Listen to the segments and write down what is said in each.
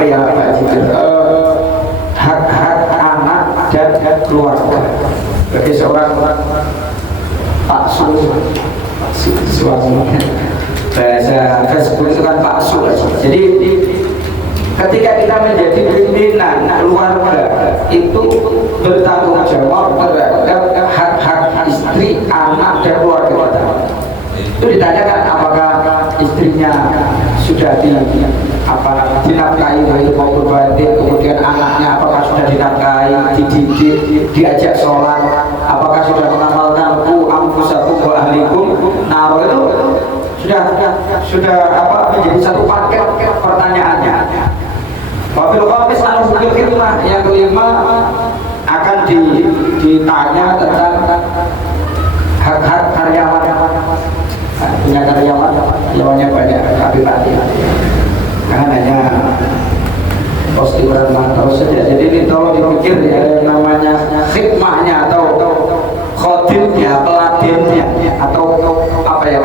apa ya Pak Haji, hak-hak anak dan keluarga bagi seorang Pak suaminya, bahasa Facebook itu kan Pak Su. Jadi ketika kita menjadi pimpinan keluarga itu bertanggung jawab terhadap hak-hak istri, anak dan keluarga kita. Itu ditanyakan apakah istrinya sudah dinafkahi itu maupun batin, kemudian anaknya apakah sudah dinafkahi, dididik, diajak sholat, apakah sudah mengamalkan ku amfusakum wa ahlikum naro, itu sudah menjadi satu paket pertanyaannya. Wabil khamis al-hukul khidmah, yang kelima akan ditanya tentang hak-hak karyawan. Punya karyawannya banyak tapi tadi karena hanya postiran terus saja. Jadi ini tolong dipikir ya, namanya khidmahnya atau khodimnya, peladinnya atau apa ya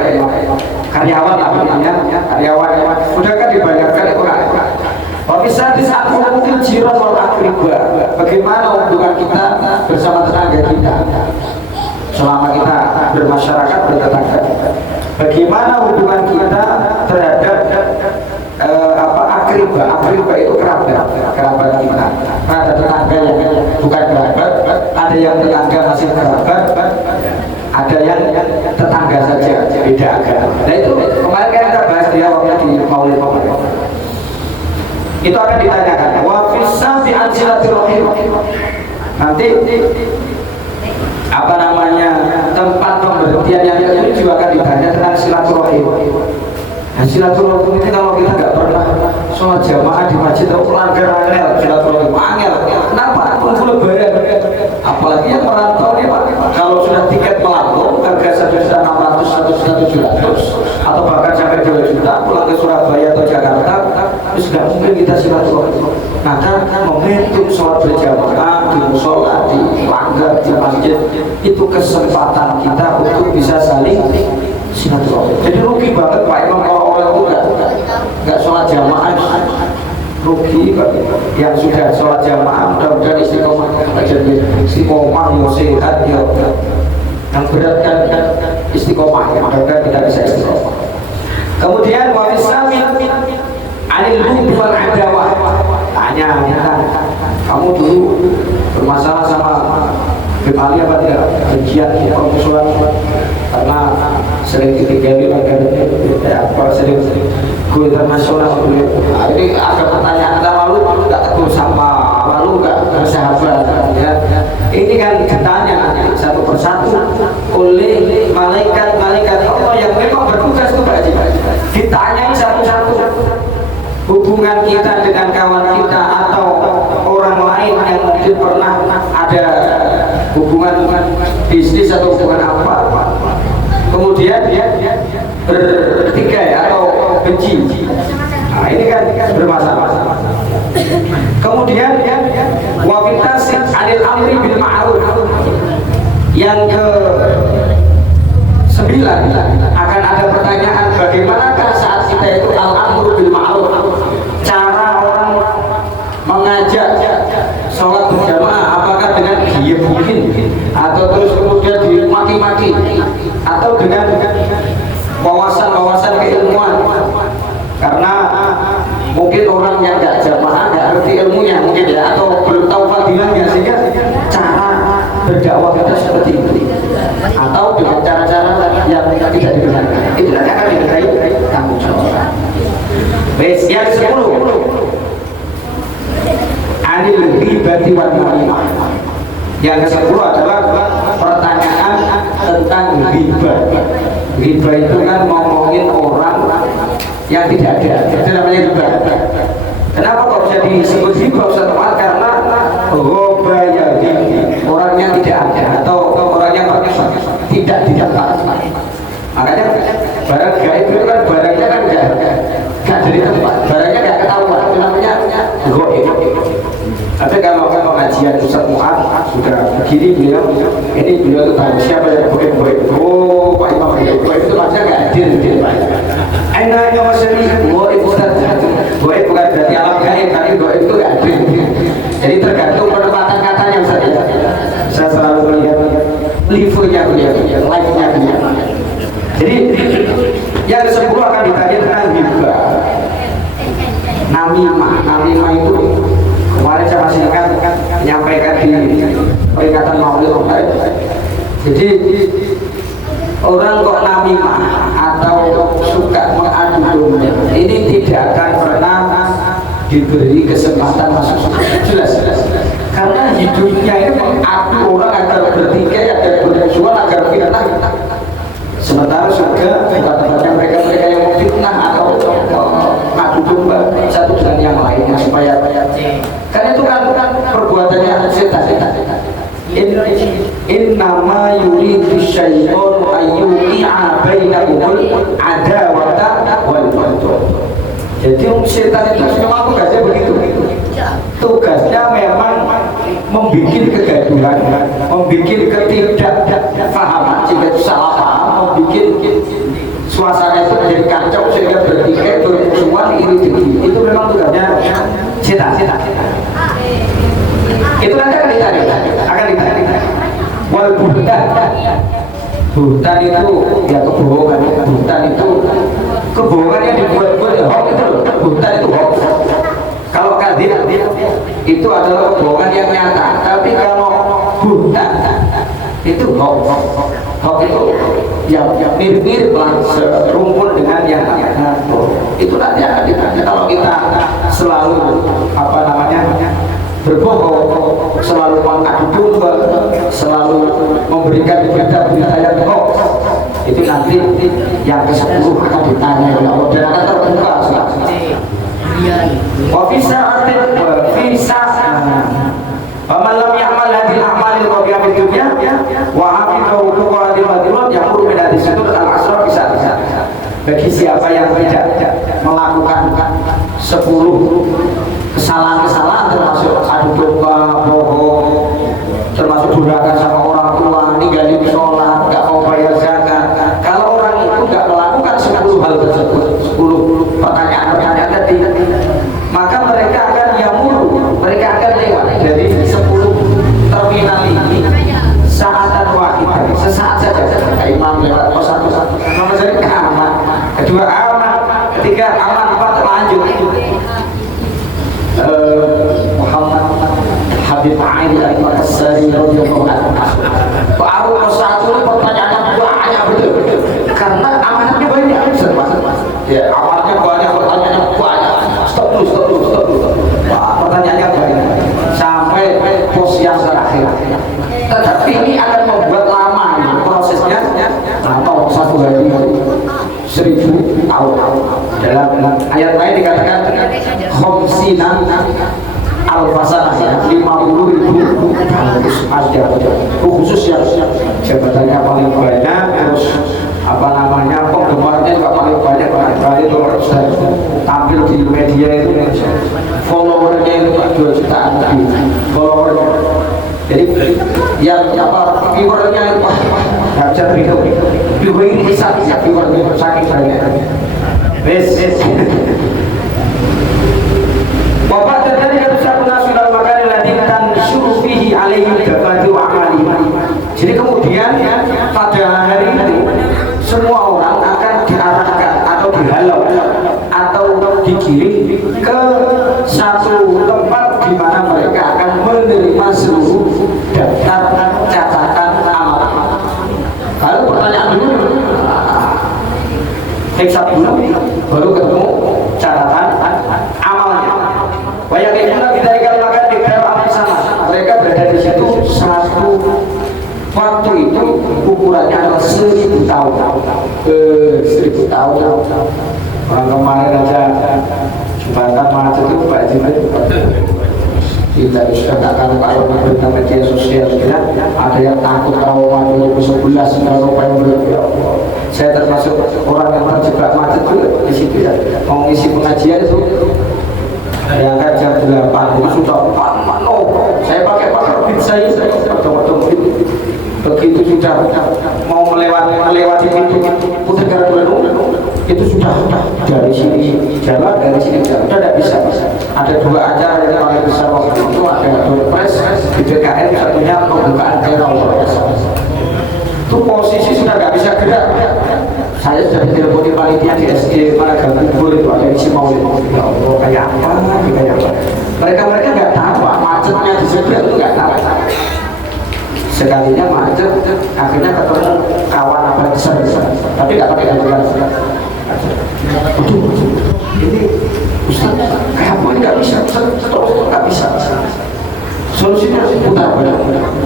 karyawan lah namanya, karyawan sudah kan dibayarkan itu kan. Bisa di saat mungkin jiran wal akribah, bagaimana hubungan kita bersama tetangga kita selama kita bermasyarakat, bertetangga, bagaimana hubungan kita terhadap akribah itu kerabat kita. Ada tetangga yang bukan kerabat, ada yang tetangga masih kerabat, ada yang tetangga saja beda agama. Nah itu kemarin kan kita bahas dia waktu di Maulid Pemerintahan. Itu akan ditanyakan wa fisa fi ansilatirrahim. Nanti tempat pemberhentian yang ini juga akan ditanya tentang silaturahim. Nah, silaturahim ini kalau kita nggak pernah sholat jamaah di masjid atau pelanggar angel, silaturahim angel. Kenapa? Kumpul lebaran. Apalagi yang merantau nih Pak, kalau sudah tiket melambung harga 1.600, 1.700 atau bahkan sampai 2 juta pulang ke Surabaya atau Jakarta, itu sudah mungkin kita silaturahim. Maka momentum sholat berjamaah di musola, di langgar, di masjid, itu kesempatan kita untuk bisa saling silaturahim. Jadi rugi banget Pak Imam kalau orang itu nggak sholat jamaah, rugi yang sudah sholat jamaah. Mudah-mudahan istiqomah yang sehat ya. Yang berat kan istiqomah, mudah-mudahan kita bisa istiqomah. Kemudian wafisamin anil hubbi wal adawah. Tanya, kamu dulu bermasalah sama Bimali apa tidak? Kegiatan permusuhan karena sering ditinggali sering go internasional. Ini ada pertanyaan, lalu nggak tegur sama, lalu nggak bersahabat ya. Ini kan ditanya satu persatu oleh malaikat-malaikat Allah yang memang bertugas itu Pak Haji. Ditanyai satu-satu hubungan kita dengan kawan kita atau orang lain yang mungkin pernah ada hubungan bisnis atau hubungan apa, kemudian bertiga ya atau benci. Nah ini kan bermasalah. Kemudian wafitasik adil amri bil ma'ruf, yang ke-9 akan ada pertanyaan bagaimanakah saat kita itu al-amru bil ma'ruf, cara orang mengajak sholat berjamaah, apakah dengan mungkin atau terus kemudian dimaki-maki atau dengan wawasan keilmuan, karena mungkin orang yang nggak jamaah nggak ngerti ilmunya mungkin ya, atau belum tahu fadilahnya, sehingga cara berdakwah kita seperti itu atau dengan cara-cara yang tidak dibenarkan. Itu akan dimintai tanggung jawab. Yang 10 anil ghibati wan namimah. Yang ke-10 adalah pertanyaan tentang ghibah. Ghibah itu kan ngomongin orang yang tidak ada, itu namanya ghibah. Kenapa kok bisa disebut ghibah Ustaz? Karena ghobayah, orang yang tidak ada atau orang yang tidak di tempat. Makanya barang gaib itu kan barangnya kan nggak dari tempat, barangnya nggak ketahuan, itu namanya ghaib. Tapi kalau pengajian Ustaz Mu'ad sudah begini beliau itu tahu siapa yang ghaib. Oh Pak Imam ghaib itu maksudnya nggak hadir gitu Pak. Enaknya maksudnya ghaib Ustaz, ghaib bukan berarti alam gaib, tapi Jadi tergantung penempatan katanya Ustaz ya. Saya selalu melihat live-nya beliau, live-nya beliau. Jadi yang ke-10 akan dibagi tentang hibah. Namimah itu kemarin saya masih ingat menyampaikan di peringatan Maulid Rasul. Jadi orang kok namimah atau suka mengadu domba ini tidak akan pernah diberi kesempatan masuk surga. Jelas. Karena hidupnya ini mengadu orang agar bertikai, agar bermusuhan, agar fitnah. Sementara surga bukan tempatnya mereka yang fitnah atau mengadu domba satu dengan yang lainnya supaya karena itu kan perbuatannya setan. Innama yuridu syaitan ayyuqi'a bainakumul adawata wal baghdha. Jadi setan itu memang tugasnya begitu. Tugasnya memang membuat kegaduhan, membuat ketidakfahaman, sehingga salah paham, membuat suasana itu menjadi kacau sehingga bertikai, bermusuhan, iri dengki. Itu memang tugasnya setan. Itu nanti akan ditarik. Wal buhtan itu ya kebohongan. Buhtan itu kebohongan yang dibuat-buat ya hoax itu loh. Buhtan itu hoax. Kalau kadzib itu adalah kebohongan yang nyata. Tapi kalau buhtan itu hoax. Hoax itu yang mirip-mirip lah serumpun dengan yang nyata. Itu nanti akan ditanya. Kalau kita selalu berbohong, selalu mengadu domba, selalu memberikan berita-berita yang hoax, itu nanti yang ke-10 akan ditanya oleh Allah dan akan terbuka selanjutnya. Wafisa artin wafisa Faman ya'mal hadil a'malil qawiyah fid dunya wa hafizahu tuqadil madirat ya'muru min hadis sudur al-asrar bisa. Bagi siapa yang tidak melakukan 10 kesalahan-kesalahan termasuk adu domba, bohong, termasuk durhaka sama orang tua, ninggalin sholat, nggak mau bayar zakat. Kalau orang itu nggak melakukan 10 hal tersebut, 10 pertanyaan tadi, maka mereka akan mereka akan lewat dari 10 terminal ini saat wahidah, sesaat saja. Imam lewat satu, nomor satu aman, kedua aman, ketiga aman, empat lanjut. Muhammad Habib Ain Al-Qasari radhiyallahu anhu. Baru satu pertanyaan banyak betul. Karena amanatnya banyak. Ya, amanatnya banyak, pertanyaannya banyak. Stop dulu. Wah, pertanyaannya banyak. Sampai pos yang terakhir. Tetapi ini akan membuat lama prosesnya. Lama 1 hari 1000 tahun. Dalam ayat lain dikatakan khamsina al-fasanah, 50.000 ada khusus yang jabatannya paling banyak, terus penggemarnya juga paling banyak. Kali itu tampil di media itu followernya itu 2 jutaan lebih followernya. Jadi yang viewernya itu nggak bisa terhitung. Viewer ini bisa viewernya saking banyak. Bapak terjadi kerusakan nasional makan ladin dan syurufihi alaihi dafati wa amali. Jadi kemudian pada hari itu semua orang akan diarahkan atau dihalau atau digiring ke satu tempat di mana mereka akan menerima seluruh daftar catatan amal. Lalu pertanyaan dulu, hisab dulu, baru ketemu catatan amalnya. Banyak yang kita ikan makan di dalam sana. Mereka berada di situ satu waktu itu ukurannya adalah 1000 tahun. 1000 tahun. Orang kemarin aja jembatan macet itu Pak Jibril. Kita sudah katakan kalau memberikan media sosial kita ada yang takut trauma 2011 Eropa yang berlebihan. Saya termasuk orang yang terjebak macet juga di situ ya. Mau ngisi pengajian itu yang kan jam 8 itu sudah saya pakai pakar saya begitu sudah mau melewati pintu Putregara itu sudah dari sini jalan, dari sini jalan, sudah tidak bisa. Ada 2 acara yang paling besar waktu itu, ada di PKN satunya pembukaan channel. Itu posisi sudah nggak bisa gerak. Saya sudah diteleponi panitia di SD Marga Kubur itu ada isi maulid. Ya Allah, kayak apa? Mereka nggak tahu macetnya di sebelah itu nggak tahu. Sekalinya macet, akhirnya ketemu kawan apa besar, tapi nggak pakai ajudan. Ini Ustaz, kayak apa nggak bisa? Terus nggak bisa. Solusinya putar balik.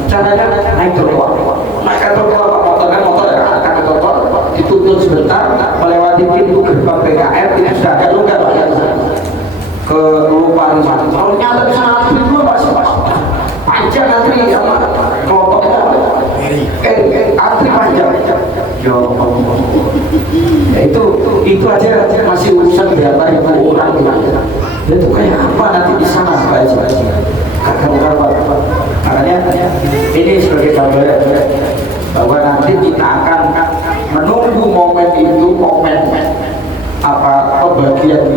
Caranya naik trotoar. Naik trotoar motor ya, akan ke trotoar, ditutup sebentar, melewati pintu gerbang PKR, ini sudah agak longgar Pak ya. Ke Lupaan sana. Kalau nyata di sana pintu masih panjang antri sama kelompok antri panjang. Ya ya itu aja masih urusan berapa ribu orang itu kayak apa nanti di sana Pak Haji. Makanya ini sebagai gambaran bahwa nanti kita akan menunggu momen itu, momen apa pembagian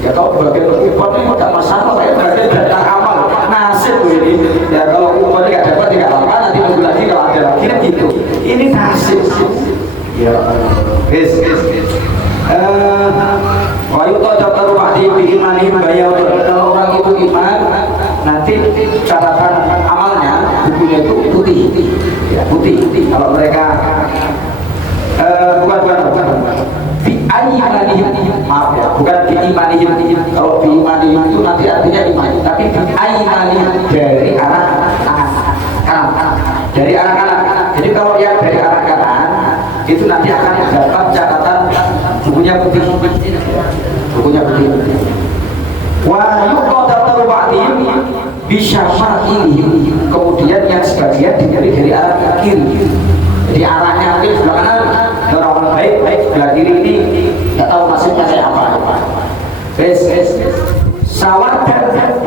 ya kalau bagian upah ini tidak masalah ya, bagian data amal nasib ini ya, kalau upah ini tidak dapat tidak apa nanti nunggu lagi kalau ada lagi kan gitu, ini nasib ya wayu tahu wahdi imani bayar. Kalau orang itu iman nanti catatan amalnya bukunya itu putih ya, putih. Kalau mereka bukan bi'imanihim, maaf ya, bukan bi'imanihim. Kalau bi'imanihim itu nanti artinya iman, tapi bi'imanihim dari arah kanan, dari arah kanan. Jadi kalau yang dari arah kanan itu nanti akan dapat catatan bukunya putih. Wa yuqadatu ba'dihim bisyafa'ihim. Kemudian yang sebagian diberi dari arah kiri. Jadi arahnya mungkin sebelah kanan orang baik, sebelah kiri ini nggak tahu nasibnya kayak apa. Sawat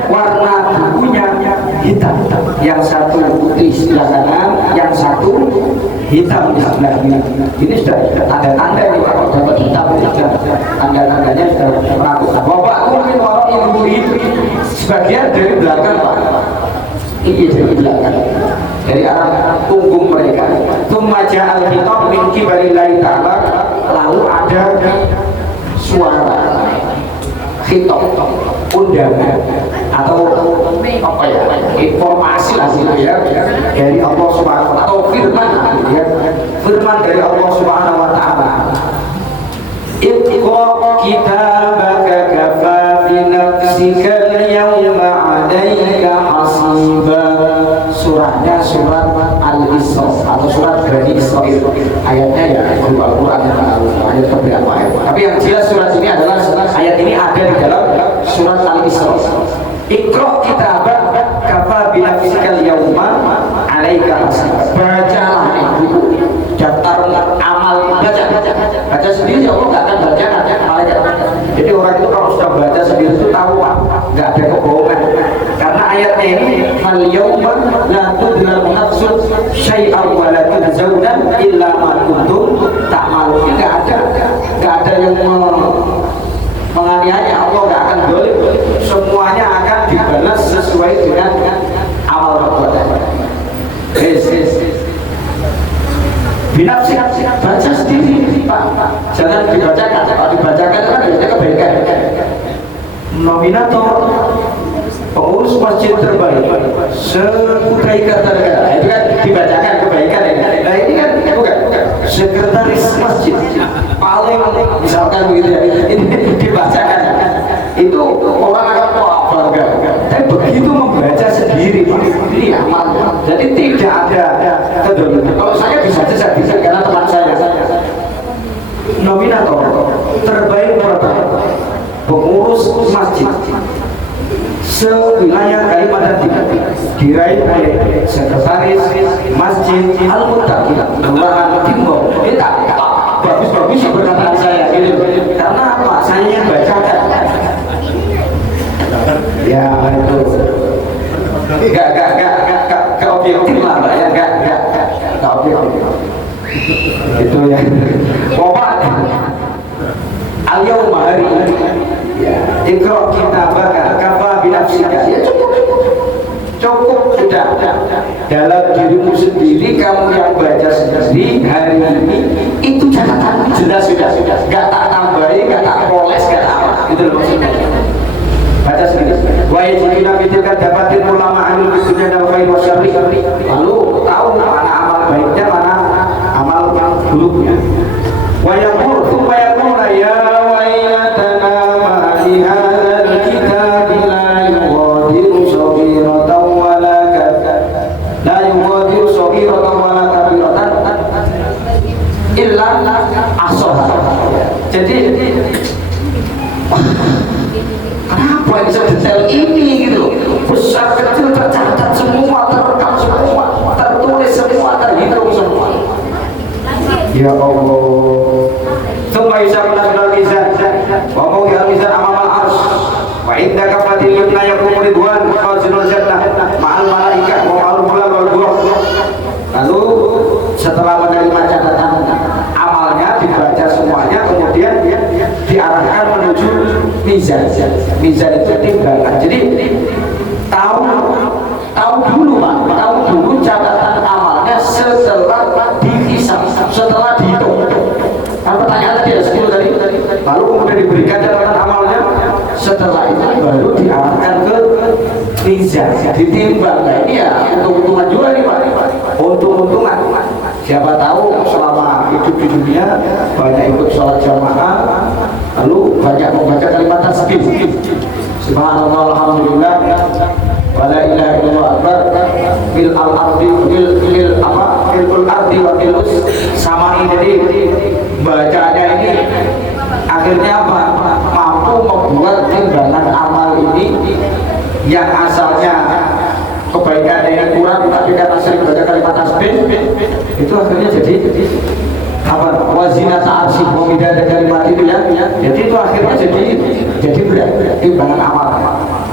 warna bukunya hitam. Yang satu putih sebelah kanan, yang satu hitam di sebelah kiri. Ini sudah tanda-tanda ini kalau dapat hitam itu tanda-tandanya sudah melakukan. Bapak mungkin orang ibu itu sebagian dari belakang Pak. Ini dari belakang, dari arah punggung mereka. Tumaja al-hitam min kibarillahi ta'ala, lalu ada suara hitam undangan atau apa ya, informasi lah gitu ya dari Allah Subhanahu wa ta'ala, atau firman ya, firman dari Allah Subhanahu wa ta'ala. Iqra kitabaka kafa bi nafsika al-yawma 'alaika hasiba. Surahnya surat Al-Isra atau surat Bani Israil. Ayatnya ya Al-Qur'an ayat beberapa ayat. Tapi yang jelas surat ini adalah ayat ini ada di dalam surat Al-Isra. Iqra kitabak kafa bi nafsika al-yawma 'alaika hasiba. Bacalah buku daftar amal, baca sendiri ya Allah nggak akan bacakan malaikat. Jadi orang itu kalau sudah baca sendiri itu tahu Pak, nggak ada kebohongan. Karena ayatnya ini fal yawma la tudlamu nafsun syai'an wa la tujzauna illa ma kuntum ta'malun. Nggak ada yang menganiaya Allah, nggak akan dolim. Semuanya akan dibalas sesuai dengan amal perbuatan. Binafsi baca sendiri Pak, jangan dibacakan. Kalau dibacakan kan biasanya kebaikan. Nominator pengurus masjid terbaik se-Kutai Kartanegara itu kan dibacakan kebaikan ya. Nah ini kan bukan sekretaris masjid paling misalkan begitu ya, ini dibacakan itu orang akan bangga. Tapi begitu membaca sendiri Pak, ini amal. Jadi tidak ada kedoliman. Kalau saya bisa karena teman saya nominator terbaik pertama pengurus masjid sewilayah Kalimantan Timur diraih oleh sekretaris masjid Al-Muttaqin Kelurahan Timur. Ini tak bagus perkataan saya gitu. Karena apa? Saya yang bacakan. Ya itu gak objektif lah Pak ya, gak objektif itu ya. Bapak al-yawma hari ini ya, Iqra kitabaka kafa bi nafsika, ya cukup sudah dalam dirimu sendiri, kamu yang baca sendiri hari ini itu catatan jelas sudah nggak tak tambahin, nggak tak poles, nggak tak apa, itu loh maksudnya. Baca sendiri. Wa yajiduna bitilka dapatin ulama ahli dunya dan khair wa syarri. Lalu tahu mana amal baiknya, mana amal buruknya. Wa yaqul thumma yaqul ya wailatana ma li hadzal kitabi la yughadiru saghiratan wa la kabiratan la yughadiru saghiratan wa la kabiratan illa ahsaha. Jadi kenapa bisa detail ini gitu, besar kecil tercatat semua, terekam semua, tertulis semua, terhitung semua. Ya Allah. Thumma yusabuna bil mizan wa mawdi'al mizan amamal arsy wa inda kafatil yumna yaqumu ridwan qazinul jannah ma'al malaikah wa ma'al bulal wal buraq. Lalu setelah menerima catatan amalnya dibaca semuanya, kemudian diarahkan menuju mizan. Mizan itu timbangan. Jadi tahu dulu Pak, tahu dulu catatan amalnya setelah dihisab, setelah dihitung. Kan pertanyaan tadi ada 10 tadi. Lalu kemudian diberikan catatan amalnya, setelah itu baru diarahkan ke mizan, ditimbang. Nah ini ya untung-untungan juga nih Pak, untung-untungan. Siapa tahu selama hidup di dunia banyak ikut sholat jamaah, lalu banyak membaca kalimat tasbih, subhanallah alhamdulillah wala ilaha illallah akbar bil al-ardi bil ardi wa bil sama ini. Jadi bacanya ini akhirnya apa? Mampu membuat timbangan amal ini yang asalnya kebaikan yang kurang, tapi karena sering baca kalimat tasbih itu akhirnya jadi apa? Wazina ta'arsy wa midada kalimat itu ya. Jadi itu akhirnya jadi berat timbangan amal.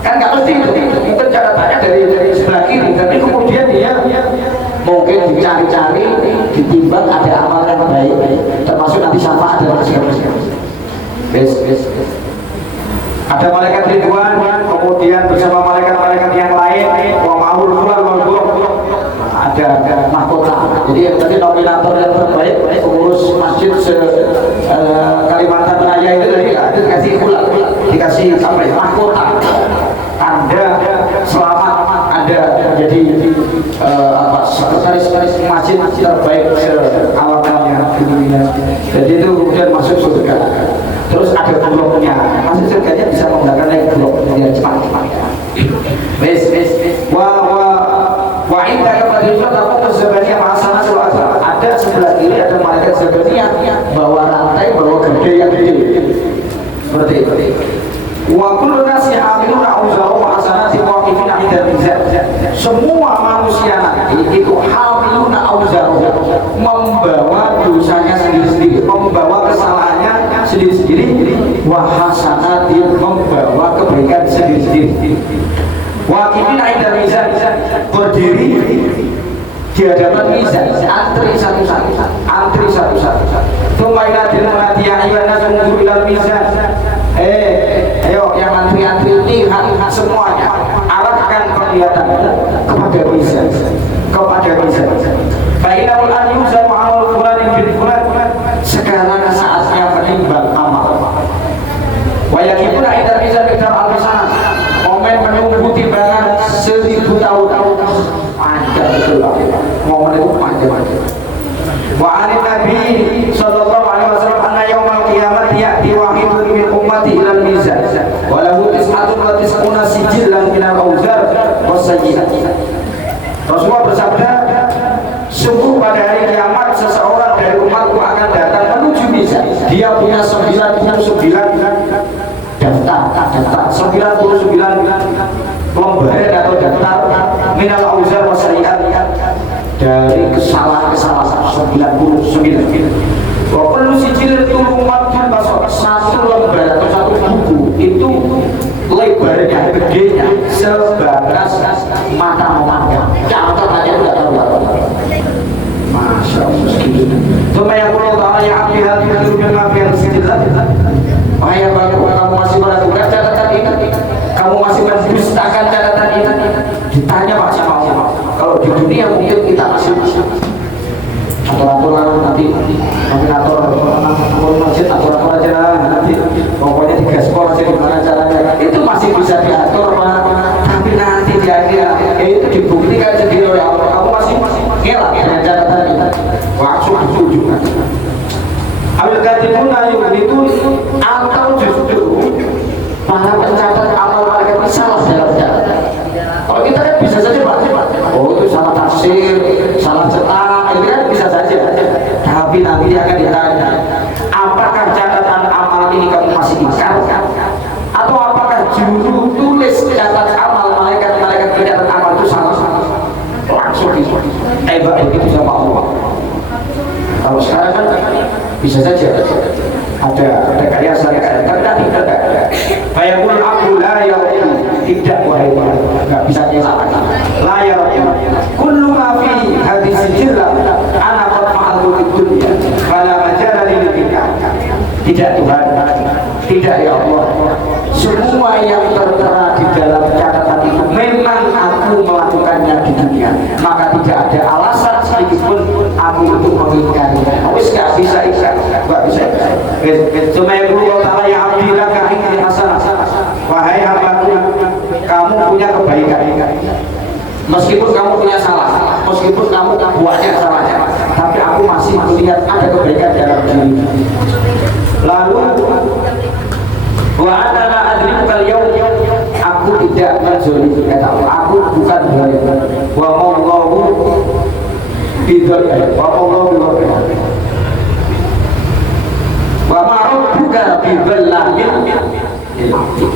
Kan nggak mesti itu catatannya dari sebelah kiri, tapi kemudian dia mungkin dicari-cari, ditimbang ada amal yang baik, termasuk nanti syafaat dan segala-macam. Ada malaikat Ridwan, kemudian bersama malaikat-malaikat yang lain, wa ma'ul fulal wal buraq, ada mahkota. Jadi yang tadi nominator yang terbaik, pengurus masjid Kalimantan Raya itu tadi dikasih fulal, dikasih apa ya, mahkota, tanda selamat, ada jadi sekretaris masjid terbaik alam-alamnya dunia. Jadi itu kemudian masuk surga. Terus ada bloknya, masuk surganya bisa menggunakan naik blok biar cepat. Wa inda kafatul taqatul zabaniyah ma'asana sulasa. Ada sebelah kiri ada malaikat zabaniyah bawa rantai, bawa gede yang gede. Seperti itu. Wa kullu nasi hamiluna auzaru ma'asanati waqifina inda mizan. Semua manusia nanti itu hamiluna auzaru, membawa dosanya sendiri-sendiri, membawa kesalahannya sendiri-sendiri, wa hasanatin, membawa kebaikan sendiri-sendiri. Waqifina inda mizan, berdiri di hadapan mizan, antri satu-satu. Tumaila dinamati ya ayyuhan nasu ilal mizan. Ayo yang antri-antri lihat semuanya, arahkan penglihatanmu kepada mizan, Bainal an-yuzan ma'al fulan bin fulan. Sekarang saatnya menimbang amal. Wa yakibuna idza mizan bidar al-sana. Momen menunggu timbangan 1000 tahun. Panjang betul. Momen itu panjang. Wa an Nabi sallallahu alaihi wasallam anna yaumal qiyamah ya'ti wahidun min ummati ilal mizan wa lahu 99 sijillan min al-awzar was-sayyi'at. Rasulullah bersabda, sungguh pada hari kiamat seseorang dari umatku akan datang menuju mizan. Dia punya 99 daftar 99 lembaran atau daftar minal auzar wasayyi'at, dari kesalahan 99. Wa kullu sijil tulumat bil basar, satu lembar atau satu buku itu lebarnya, gedenya sebatas mata memandang. Catat aja udah tahu. Masya Allah segitu. Cuma yang perlu tahu ya abdi hati hati mafian sijillah. Wahai kamu masih meragukan catatan ini, kamu masih mendustakan catatan ini. Ditanya Pak sama Allah, bisa saja Pak. Oh itu salah tafsir, salah cetak, ini kan bisa saja. Tapi nanti akan ditanya, apakah catatan amal ini kamu masih ingat? Atau apakah juru tulis catat amal malaikat pencatat amal itu salah? Langsung ditembak begitu sama Allah. Kalau sekarang kan bisa saja ada rekayasa, tapi tadi tidak ada. Bayangul aku layar tidak wahai nggak bisa nyalakan layar kullu ma fi hadis sijillah ana qad fa'altu fid dunya fala majala lil bid'ah. Tidak Tuhan, tidak ya Allah, semua yang tertera di dalam catatan itu memang aku melakukannya di dunia, maka tidak ada alasan sedikitpun aku untuk mengingkarinya. Wis gak bisa gak bisa. Cuma yang Allah Ta'ala ya abdillah kahini hasanah, wahai hambaku, kamu punya kebaikan, meskipun kamu punya salah, meskipun kamu buatnya salahnya, tapi aku masih melihat ada kebaikan dalam diri. Lalu wa ana adrikal yaum, aku tidak menjolimi, kata Allah, aku bukan zalim. Wa Allahu bidzalik wa Allahu bidzalik wa ma rabbuka bidzallamin.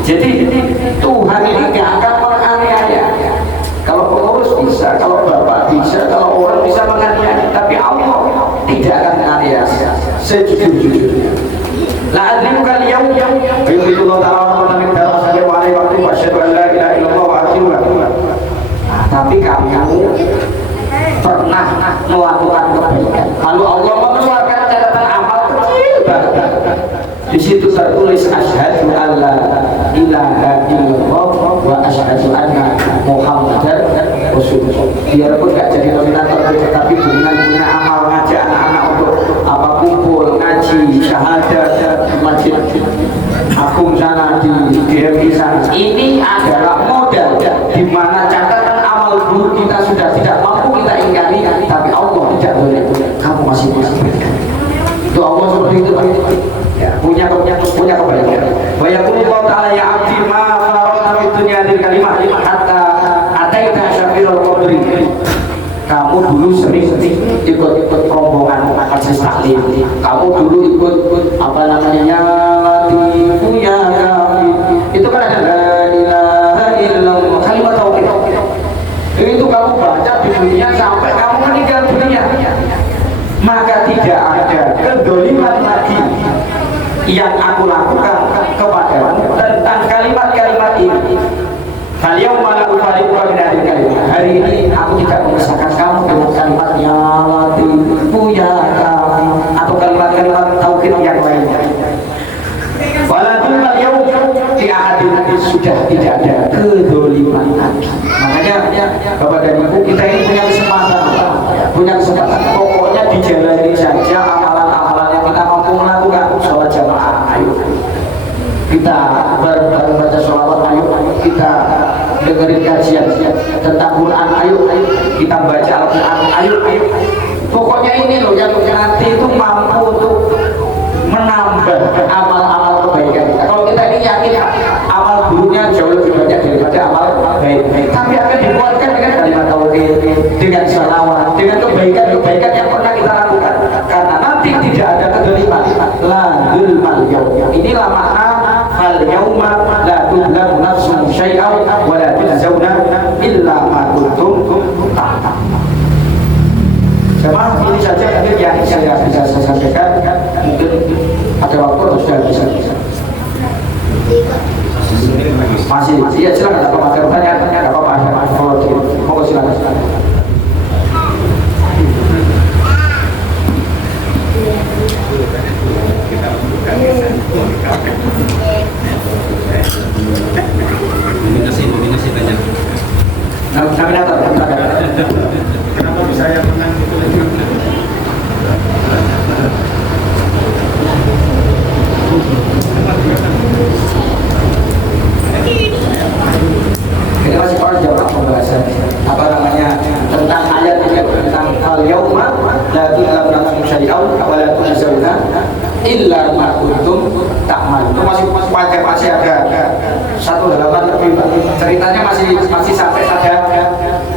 Jadi Tuhan ini gak akan menganiaya. Kalau pengurus bisa, kalau bapak bisa, kalau orang bisa menganiaya, tapi Allah tidak akan menganiaya sejujur-jujurnya. La adrikal yaum Allah Ta'ala min darasati wa alaihi waktu wa asyhadu an la ilaha illallah wa asyhadu anna. Tapi kamu pernah melakukan kebaikan, lalu Allah mengeluarkan catatan amal kecil banget. Di situ tertulis asyhadu alla ilaha illallah wa asyhadu anna Muhammadar Rasulullah. Biarpun gak jadi nominator, tetapi dengan punya amal ngajak anak-anak untuk apa kumpul ngaji syahadat masjid Agung sana di GMI sana, ini adalah modal di mana catatan amal buruk kita sudah tidak mampu kita ingkari, tapi Allah tidak boleh kamu masih bisa. Itu Allah seperti itu ya, punya kebaikan. Wa yaqulu Allah Ta'ala ya abdi ma farana fid dunya hadil kalimah hatta ataita syafirul qadri. Kamu dulu sering ikut rombongan majelis taklim, kamu dulu ikut apa namanya latifu ya kami, itu kan ada la ilaha illallah kalimat tauhid. Itu kamu baca di dunia sampai kamu meninggal dunia, maka tidak ada kedoliman lagi yang aku lakukan kepadamu tentang kalimat-kalimat ini. Kalian malah ufariqu min hadhihi kalimat. Hari ini aku tidak memisahkan kamu dengan kalimat ya latifu ya kami atau kalimat-kalimat tauhid yang lainnya. Walaupun yaum di ahadin sudah tidak ada kedoliman lagi. Makanya Bapak dan Ibu, kita ini punya kesempatan, pokoknya dijalani saja amalan-amalan yang kita mampu melakukan. Sholat jamaah, ayo kita bareng-bareng baca sholawat, ayo kita dengerin kajian tentang Quran, ayo kita baca Al-Quran, ayo pokoknya ini loh yang nanti itu mampu untuk menambah amal-amal kebaikan kita. Kalau kita ini yakin amal buruknya jauh lebih banyak daripada amal baik, tapi akan dikuatkan dengan kalimat tauhid, dengan salawat, dengan kebaikan yang pernah kita lakukan, karena nanti tidak ada kedoliman. La dzulmal yaum, inilah makna fal yauma la tuzlamu nafsun syai'an wa la tujzauna illa ma kuntum ta'malun. Jemaah, ini saja mungkin yang saya bisa sampaikan. Mungkin ada waktu atau sudah bisa. Masih ya, silakan. Kalau ada pertanyaan, ada apa-apa. Mau silakan. Nominasi tanya. Nominator. Kenapa bisa yang menang itu? Ini masih kalau jawab pembahasan apa namanya tentang ayat ini, tentang al-yauma la tuzlamu nafsun syai'an wa la tujzauna illa ma kuntum ta'malun. Itu masih ada satu halaman lebih, Pak. Ceritanya masih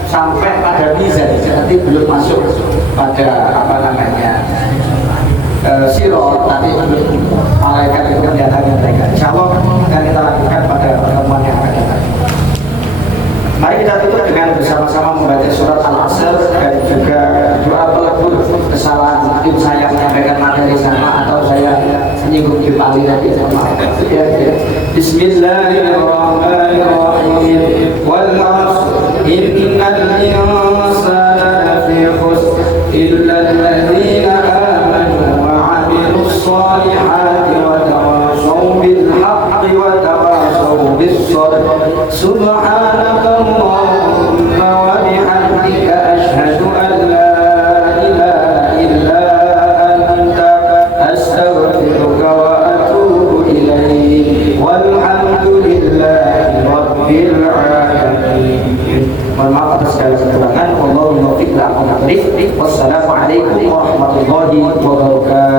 sampai pada mizan, nanti belum masuk pada apa namanya sirot, nanti malaikat itu mendatangi mereka. Insya Allah akan kita lakukan pada pertemuan yang akan datang. Mari kita tutup dengan bersama-sama membaca surat Al-Asr dan juga doa pelebur kesalahan. Mungkin saya menyampaikan materi sama atau saya menyinggung di Bali tadi. Bismillahirrahmanirrahim. Wal 'ashr innal insana lafi khusr illa alladziina aamanu wa 'amilus shalihati wa tawashaw bil haqqi wa tawashaw bis sabr. Subhanaka Allahumma wa bihamdika asyhadu an la ilaha illa anta astaghfiruka wa atubu ilaik. Walhamdulillahi rabbil alamin. Mohon maaf atas segala kekurangan. Wallahu muwaffiq ila aqwamit thoriq. Wassalamualaikum warahmatullahi wabarakatuh.